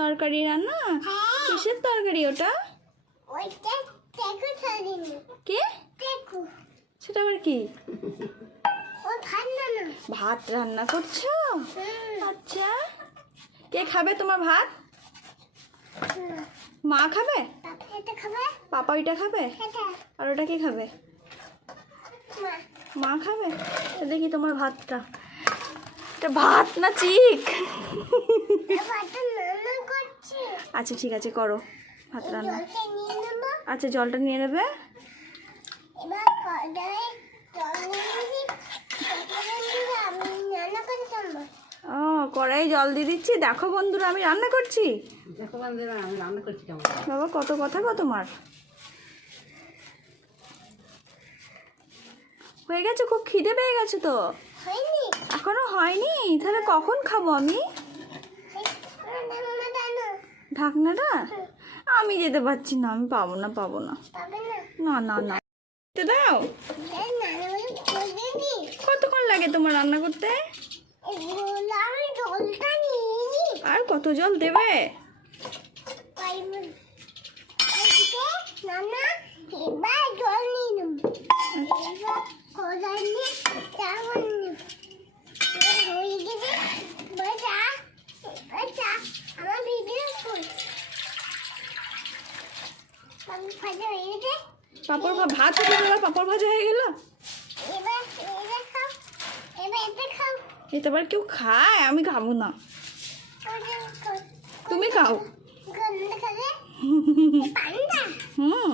তরকারি রান্না? কিসের তরকারি ওটা? কে? সেটা আবার কি? ভাত রান্না করছো? আচ্ছা, কে খাবে তোমার ভাত? মা খাবে? পাপা ওইটা খাবে? আর ওটা কে খাবে? মা খাবে। দেখি তোমার ভাতটা, এটা ভাত না চিক? আচ্ছা ঠিক আছে, করো ভাত রান্না। আচ্ছা জলটা নিয়ে নেবে। ও কড়াই জল দিয়ে দিচ্ছি। দেখো বন্ধুরা আমি রান্না করছি। বাবা কত কথা গো তোমার। হয়ে গেছে, খুব খিদে পেয়ে গেছে তো। এখনো হয়নি? তাহলে কখন খাবো আমি? ঢাকনাটা আমি যেতে পারছি না, আমি পাবো না না না না দাও। কতক্ষণ লাগে তোমার রান্না করতে? আর কত জল দেবে? পাপড় ভাত হয়ে গেল, পাপড় ভাজা হয়ে গেল। এটা আবার কেউ খায়? আমি খাবো না, তুমি খাও। হুম।